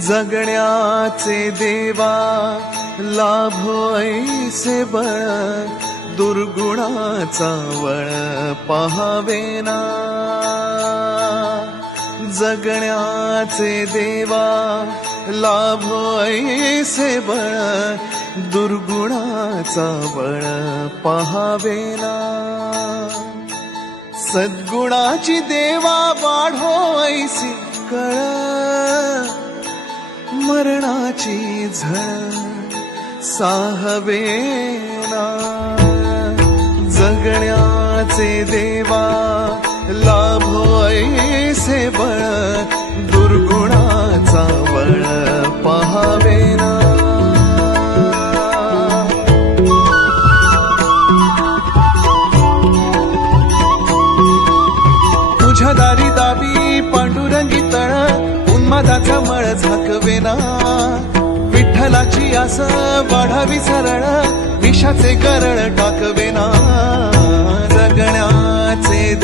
जगण्याचे देवा लाभो ऐसे बळ, दुर्गुणाचा वळ पहावेना. जगण्याचे देवा लाभो ऐसे बळ, दुर्गुणाचा बळ पहावेना. सद्गुणाची देवा वाढो ऐसी कळ, मरणाची झळ साहवेना. जगण्याचे देवा लाभो ऐसे बळ, दुर्गुणाचा बळ पहावेना. तुझ्या दारी दाबी पांडुरंगी तळ, उन्मादाचा मळ झाकवेना. विठ्ठलाची आस वाढावी सरळ, विषाचे करळ टाकवेना. जगण्याचे